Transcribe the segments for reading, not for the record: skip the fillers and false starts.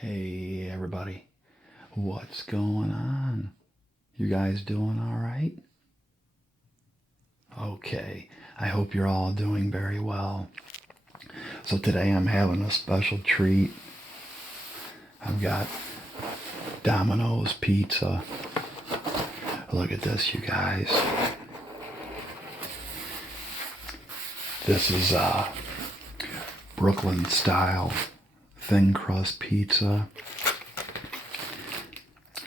Hey everybody, what's going on? You guys doing all right? Okay, I hope you're all doing very well. So today I'm having a special treat. I've got Domino's pizza. Look at this, you guys. This is Brooklyn style thin crust pizza.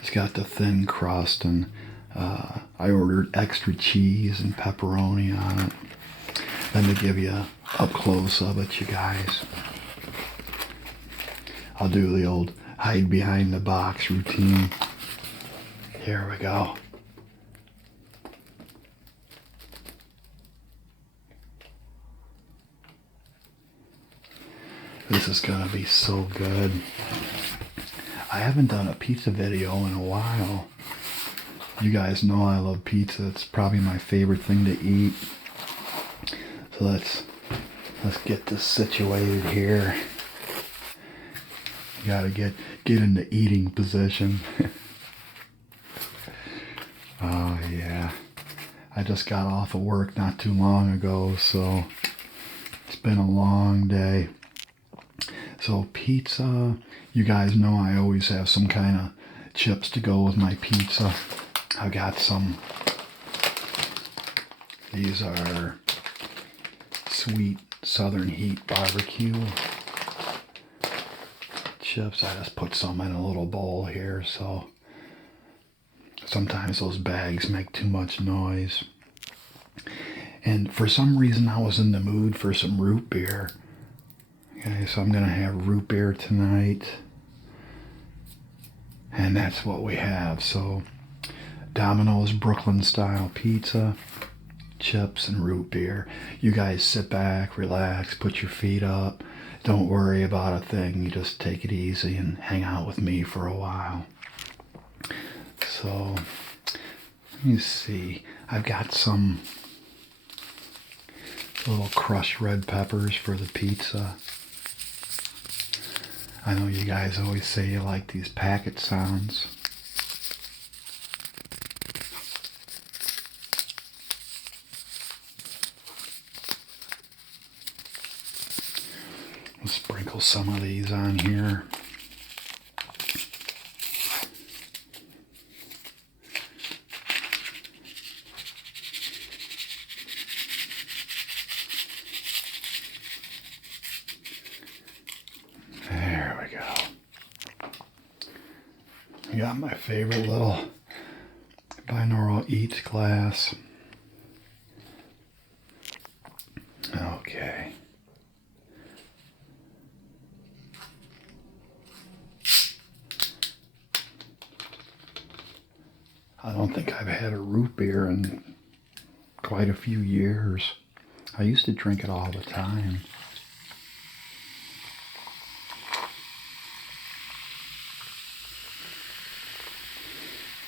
It's got the thin crust, and I ordered extra cheese and pepperoni on it. Let me give you up close of it, you guys. I'll do the old hide behind the box routine. Here we go. This is gonna be so good. I haven't done a pizza video in a while. You guys know I love pizza. It's probably my favorite thing to eat. So let's get this situated here. You gotta get into eating position. Oh yeah. I just got off of work not too long ago, so it's been a long day. So pizza, you guys know I always have some kind of chips to go with my pizza. I got some. These are sweet Southern Heat barbecue chips. I just put some in a little bowl here, so sometimes those bags make too much noise. And for some reason I was in the mood for some root beer. Okay, so I'm gonna have root beer tonight. And that's what we have. So Domino's Brooklyn style pizza, chips, and root beer. You guys sit back, relax, put your feet up. Don't worry about a thing. You just take it easy and hang out with me for a while. So let me see. I've got some little crushed red peppers for the pizza. I know you guys always say you like these packet sounds. We'll sprinkle some of these on here. There we go. I got my favorite little Binaural Eats glass. Okay. I don't think I've had a root beer in quite a few years. I used to drink it all the time.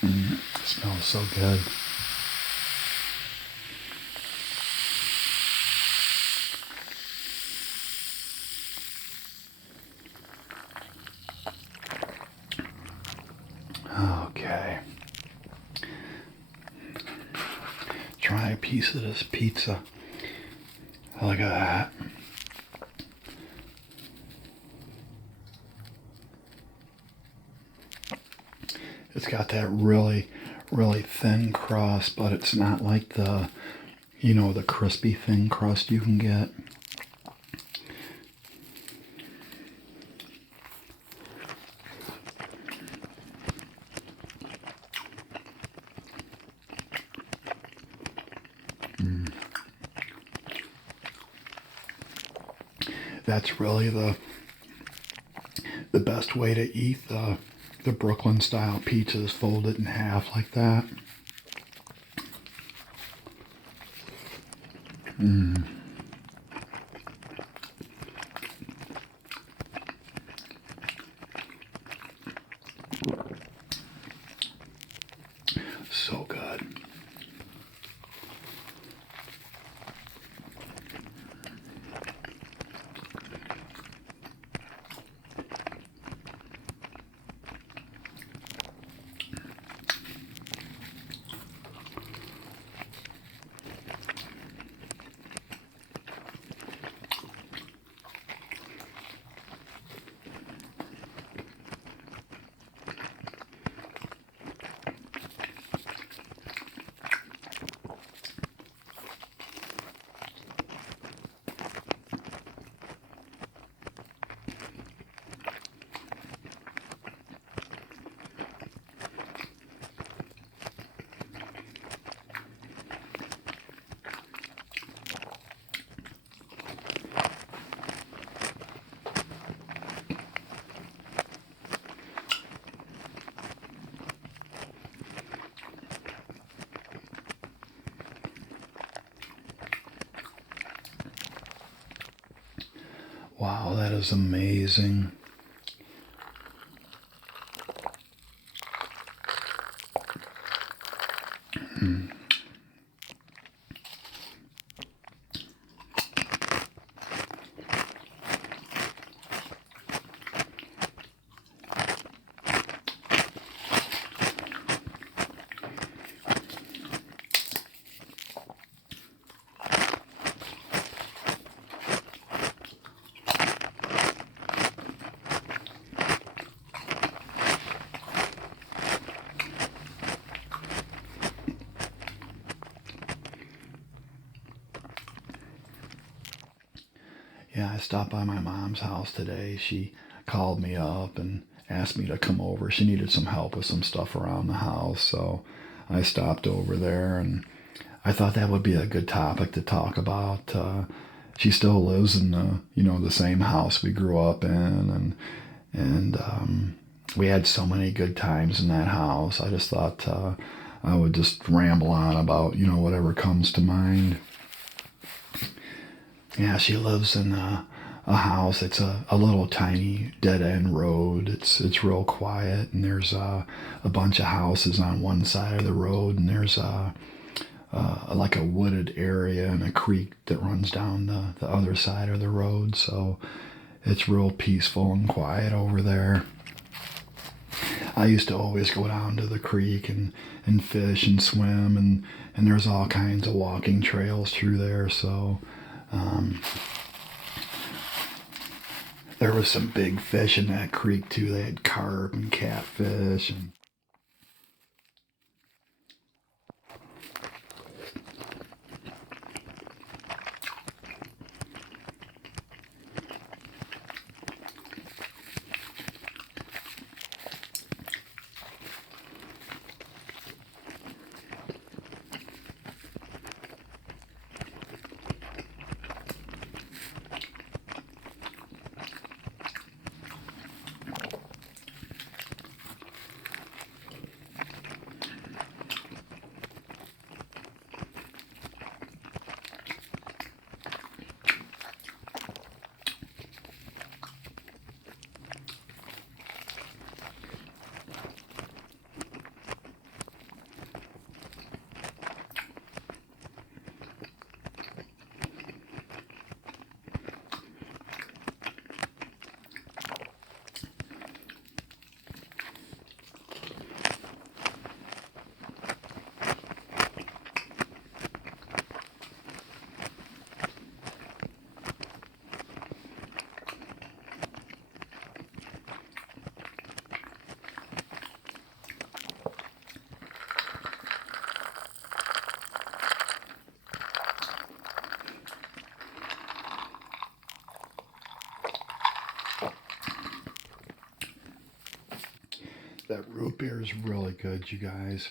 It smells so good. Okay. Try a piece of this pizza. Look at that. It's got that really, really thin crust, but it's not like the, the crispy thin crust you can get. That's really the best way to eat the Brooklyn style pizzas. Fold it in half like that. So good. Wow, that is amazing. Yeah, I stopped by my mom's house today. She called me up and asked me to come over. She needed some help with some stuff around the house, so I stopped over there, and I thought that would be a good topic to talk about. She still lives in the same house we grew up in, and we had so many good times in that house. I just thought I would just ramble on about whatever comes to mind. Yeah, she lives in a house. It's a little tiny dead end road. It's real quiet, and there's a bunch of houses on one side of the road, and there's like a wooded area and a creek that runs down the other side of the road. So it's real peaceful and quiet over there. I used to always go down to the creek and fish and swim, and there's all kinds of walking trails through there. So there was some big fish in that creek too. They had carp and catfish and that root beer is really good, you guys.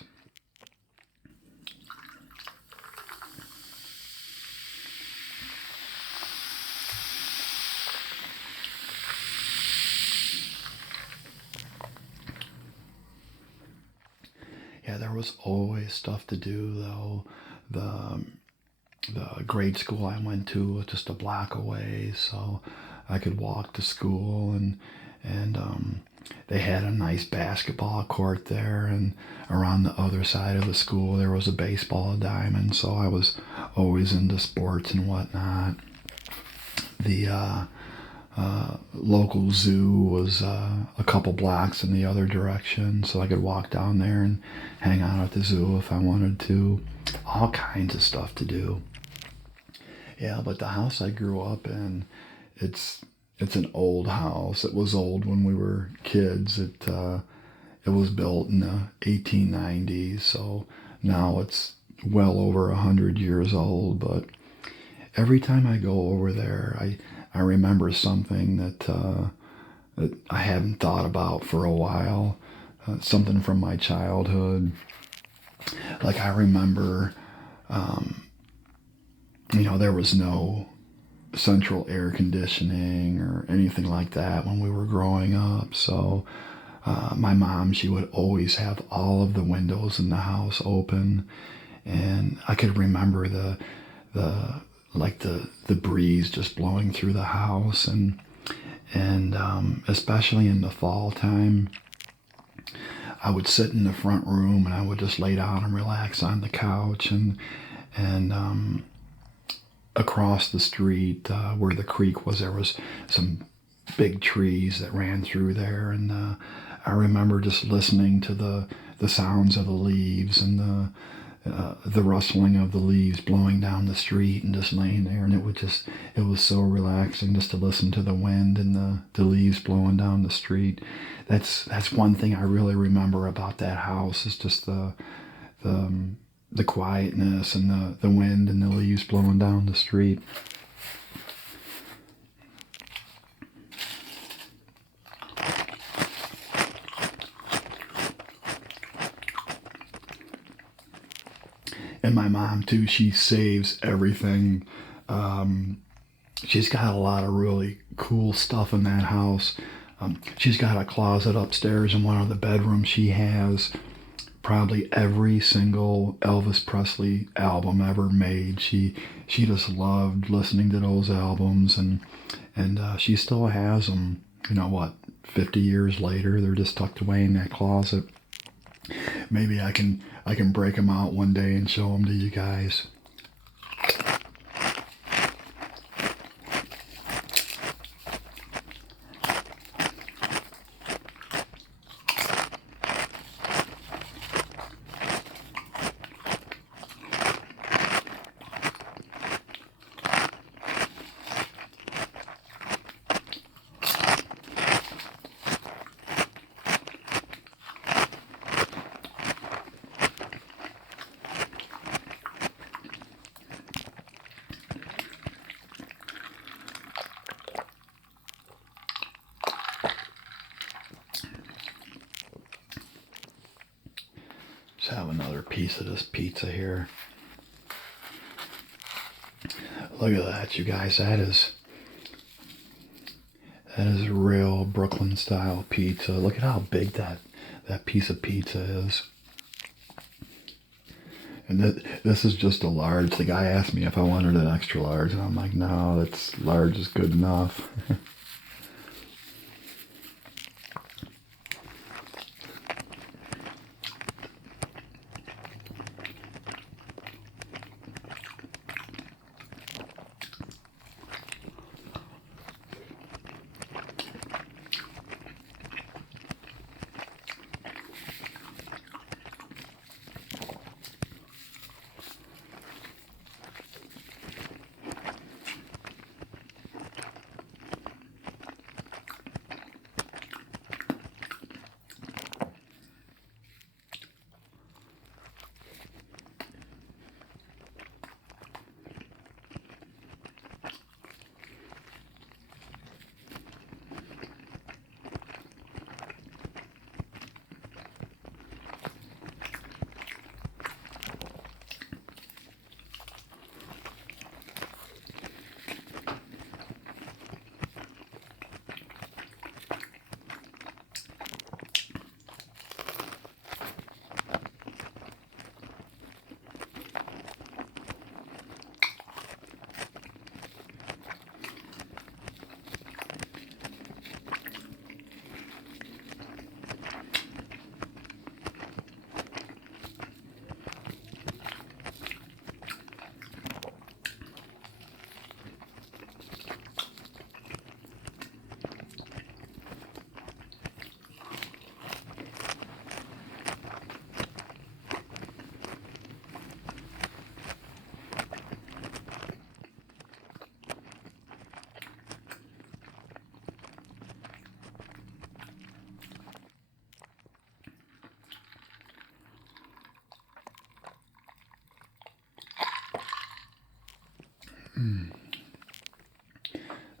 Yeah, there was always stuff to do though. The the grade school I went to was just a block away, so I could walk to school, and they had a nice basketball court there, and around the other side of the school there was a baseball diamond. So I was always into sports and whatnot. The local zoo was a couple blocks in the other direction, so I could walk down there and hang out at the zoo if I wanted to. All kinds of stuff to do. Yeah, but the house I grew up in, it's it's an old house. It was old when we were kids. It was built in the 1890s, so now it's well over 100 years old. But every time I go over there, I remember something that I hadn't thought about for a while. Something from my childhood. Like I remember, there was no central air conditioning or anything like that when we were growing up. So my mom, she would always have all of the windows in the house open, and I could remember the like the breeze just blowing through the house, and especially in the fall time, I would sit in the front room and I would just lay down and relax on the couch, and across the street where the creek was, there was some big trees that ran through there, and I remember just listening to the sounds of the leaves and the rustling of the leaves blowing down the street, and just laying there, and it was so relaxing just to listen to the wind and the leaves blowing down the street. That's one thing I really remember about that house, is just the quietness and the wind and the leaves blowing down the street. And my mom too, she saves everything. She's got a lot of really cool stuff in that house. She's got a closet upstairs in one of the bedrooms. She has probably every single Elvis Presley album ever made. She just loved listening to those albums, and she still has them. You know what? 50 years later, they're just tucked away in that closet. Maybe I can break them out one day and show them to you guys. Let's have another piece of this pizza here. Look at that, you guys. That is a real Brooklyn style pizza. Look at how big that piece of pizza is. And this is just a large. The guy asked me if I wanted an extra large, and I'm like, no, that's large is good enough.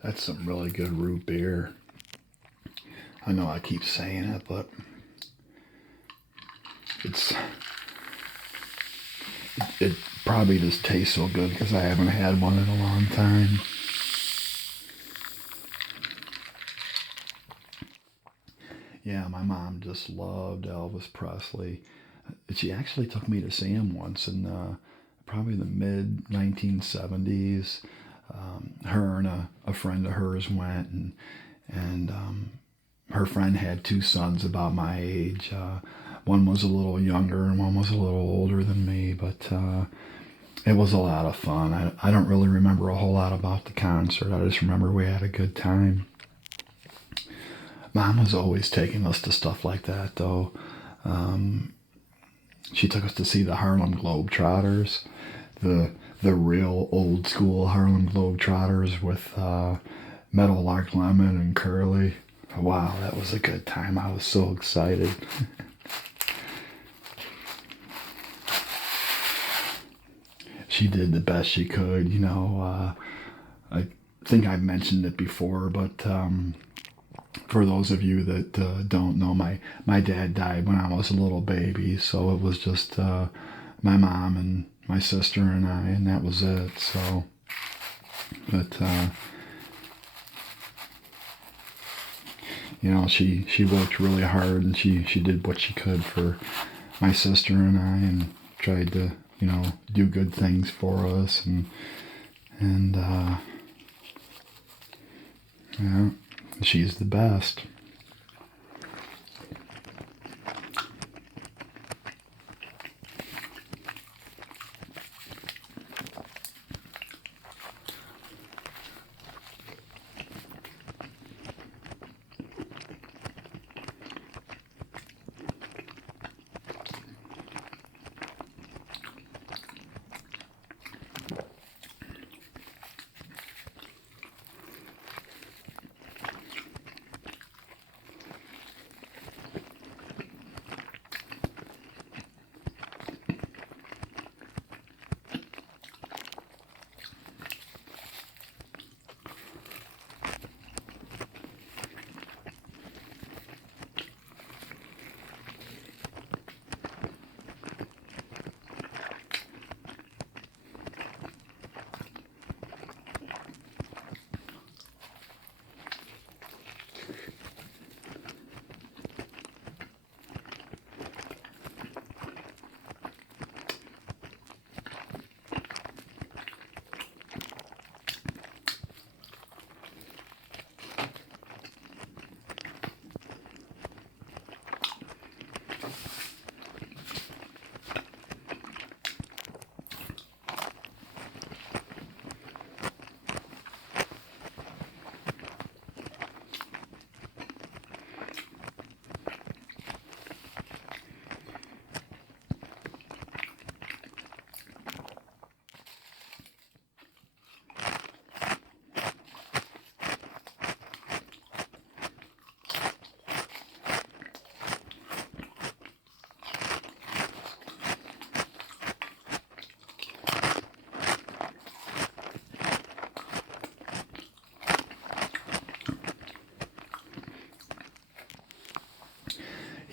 That's some really good root beer. I know I keep saying it, but it probably just tastes so good because I haven't had one in a long time. Yeah, my mom just loved Elvis Presley. She actually took me to see him once, and probably the mid 1970s. Her and a friend of hers went, and her friend had two sons about my age. One was a little younger and one was a little older than me, but it was a lot of fun. I don't really remember a whole lot about the concert. I just remember we had a good time. Mom was always taking us to stuff like that, though. She took us to see the Harlem Globetrotters, the real old school Harlem Globetrotters with Meadowlark Lemon and Curly. Wow, that was a good time. I was so excited. She did the best she could, you know. I think I've mentioned it before, but for those of you that don't know, my dad died when I was a little baby, so it was just my mom and my sister and I, and that was it. So, but you know, she worked really hard, and she did what she could for my sister and I, and tried to, you know, do good things for us, and yeah, she's the best.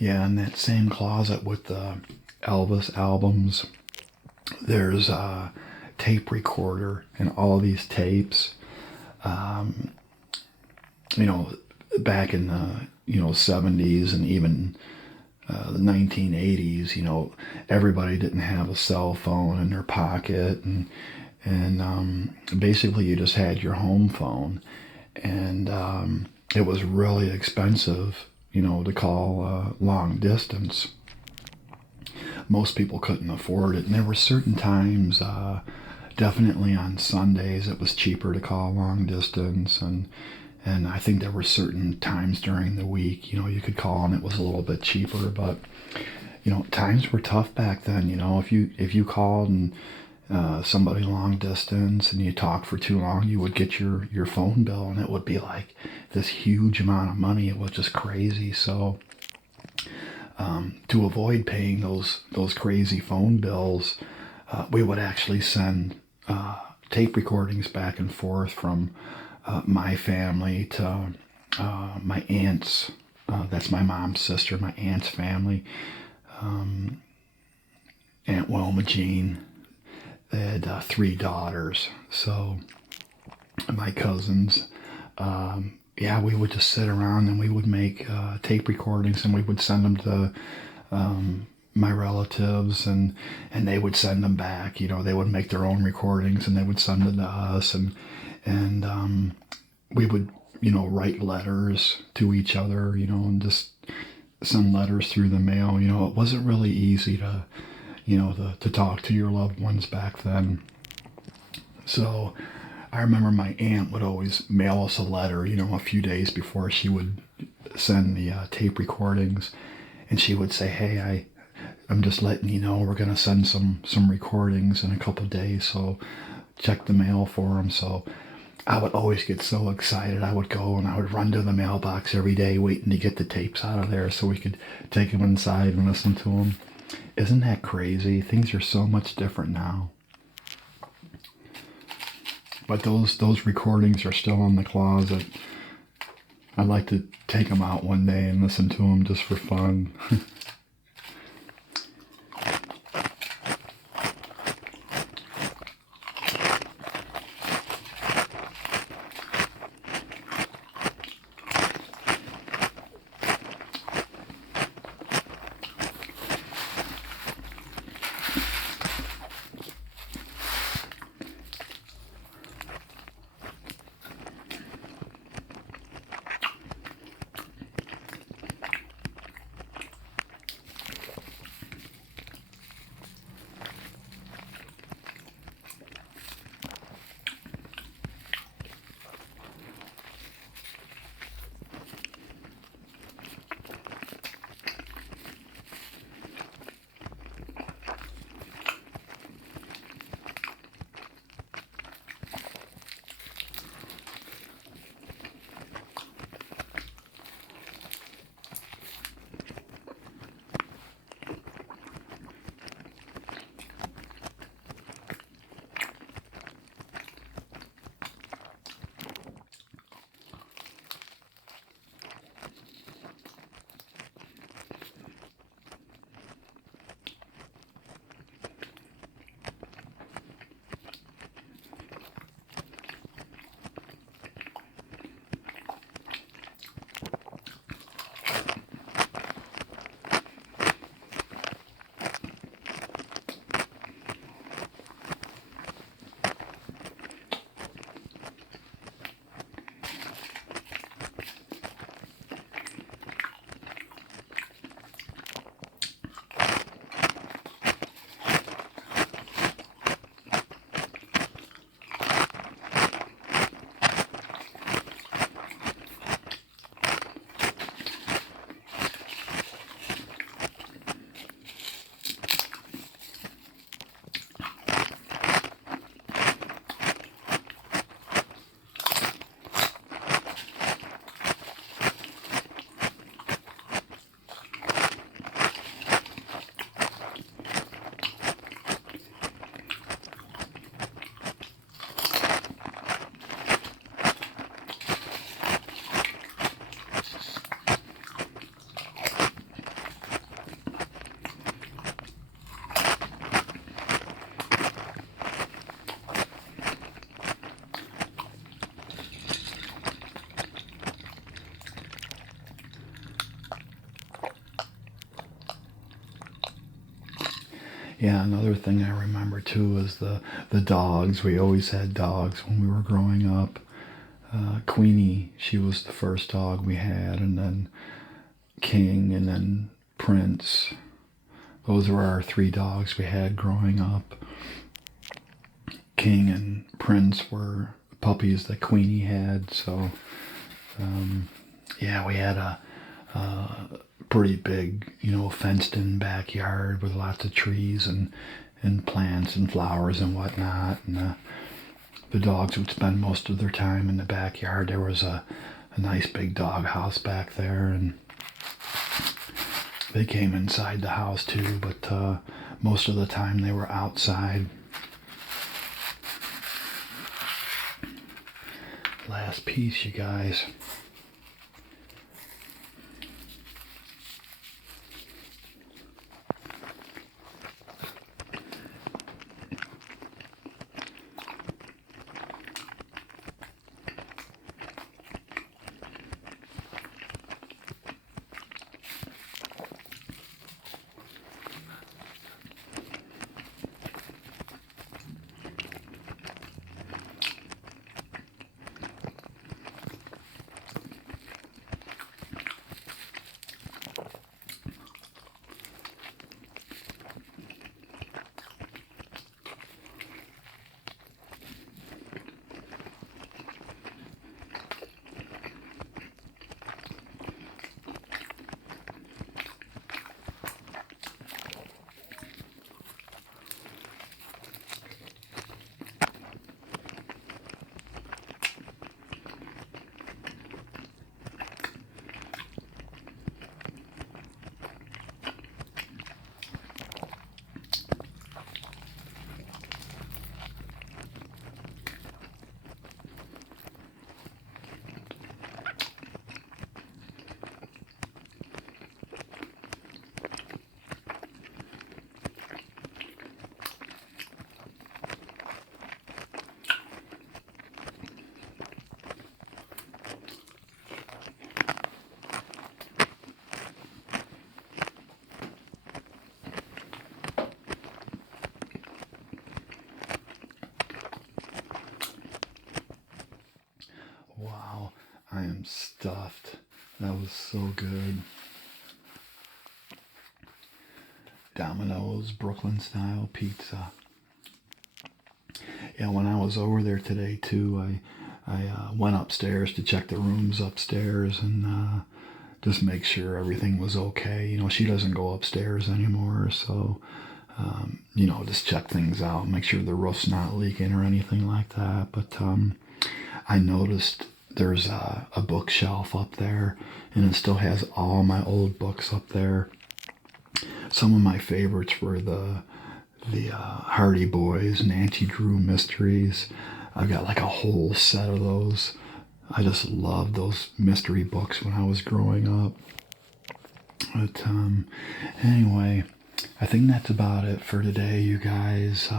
Yeah, in that same closet with the Elvis albums, there's a tape recorder and all these tapes. Um, you know, back in the, you know, 70s and even the 1980s, you know, everybody didn't have a cell phone in their pocket, and basically you just had your home phone, and it was really expensive, you know, to call long distance. Most people couldn't afford it, and there were certain times, definitely on Sundays, it was cheaper to call long distance, and I think there were certain times during the week, you know, you could call and it was a little bit cheaper, but you know, times were tough back then. You know, if you called and somebody long distance and you talked for too long, you would get your phone bill, and it would be like this huge amount of money. It was just crazy. So to avoid paying those crazy phone bills, we would actually send tape recordings back and forth from my family to my aunt's. That's my mom's sister, my aunt's family. Aunt Wilma Jean. They had 3 daughters. So my cousins, yeah, we would just sit around and we would make tape recordings, and we would send them to my relatives, and they would send them back. They would make their own recordings and they would send it to us, and we would write letters to each other, and just send letters through the mail. It wasn't really easy to talk to your loved ones back then. So I remember my aunt would always mail us a letter, a few days before she would send the tape recordings, and she would say, "Hey, I'm just letting you know we're gonna send some recordings in a couple of days, so check the mail for them." So I would always get so excited. I would go and I would run to the mailbox every day, waiting to get the tapes out of there so we could take them inside and listen to them. Isn't that crazy? Things are so much different now. But those recordings are still in the closet. I'd like to take them out one day and listen to them just for fun. Yeah, another thing I remember too is the dogs. We always had dogs when we were growing up. Queenie, she was the first dog we had, and then King, and then Prince. Those were our three dogs we had growing up. King and Prince were puppies that Queenie had, so yeah, we had a pretty big, fenced-in backyard with lots of trees and plants and flowers and whatnot. And the dogs would spend most of their time in the backyard. There was a nice big dog house back there, and they came inside the house too, but most of the time they were outside. Last piece, you guys. stuffed. That was so good. Domino's Brooklyn style pizza. Yeah, when I was over there today too, I went upstairs to check the rooms upstairs and just make sure everything was okay. You know, she doesn't go upstairs anymore, so you know, just check things out, make sure the roof's not leaking or anything like that. But I noticed there's a bookshelf up there, and it still has all my old books up there. Some of my favorites were the Hardy Boys, Nancy Drew mysteries. I've got like a whole set of those. I just loved those mystery books when I was growing up. But anyway, I think that's about it for today, you guys.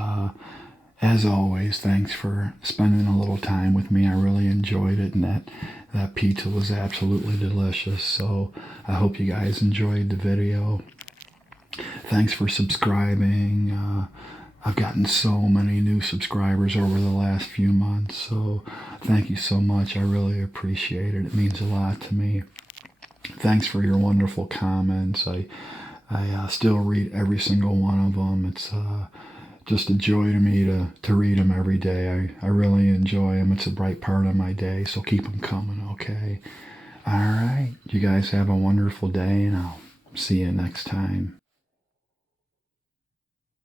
As always, thanks for spending a little time with me. I really enjoyed it, and that pizza was absolutely delicious. So I hope you guys enjoyed the video. Thanks for subscribing. I've gotten so many new subscribers over the last few months, so thank you so much. I really appreciate it. It means a lot to me. Thanks for your wonderful comments. I still read every single one of them. It's just a joy to me to read them every day. I really enjoy them. It's a bright part of my day, so keep them coming, okay? All right. You guys have a wonderful day, and I'll see you next time.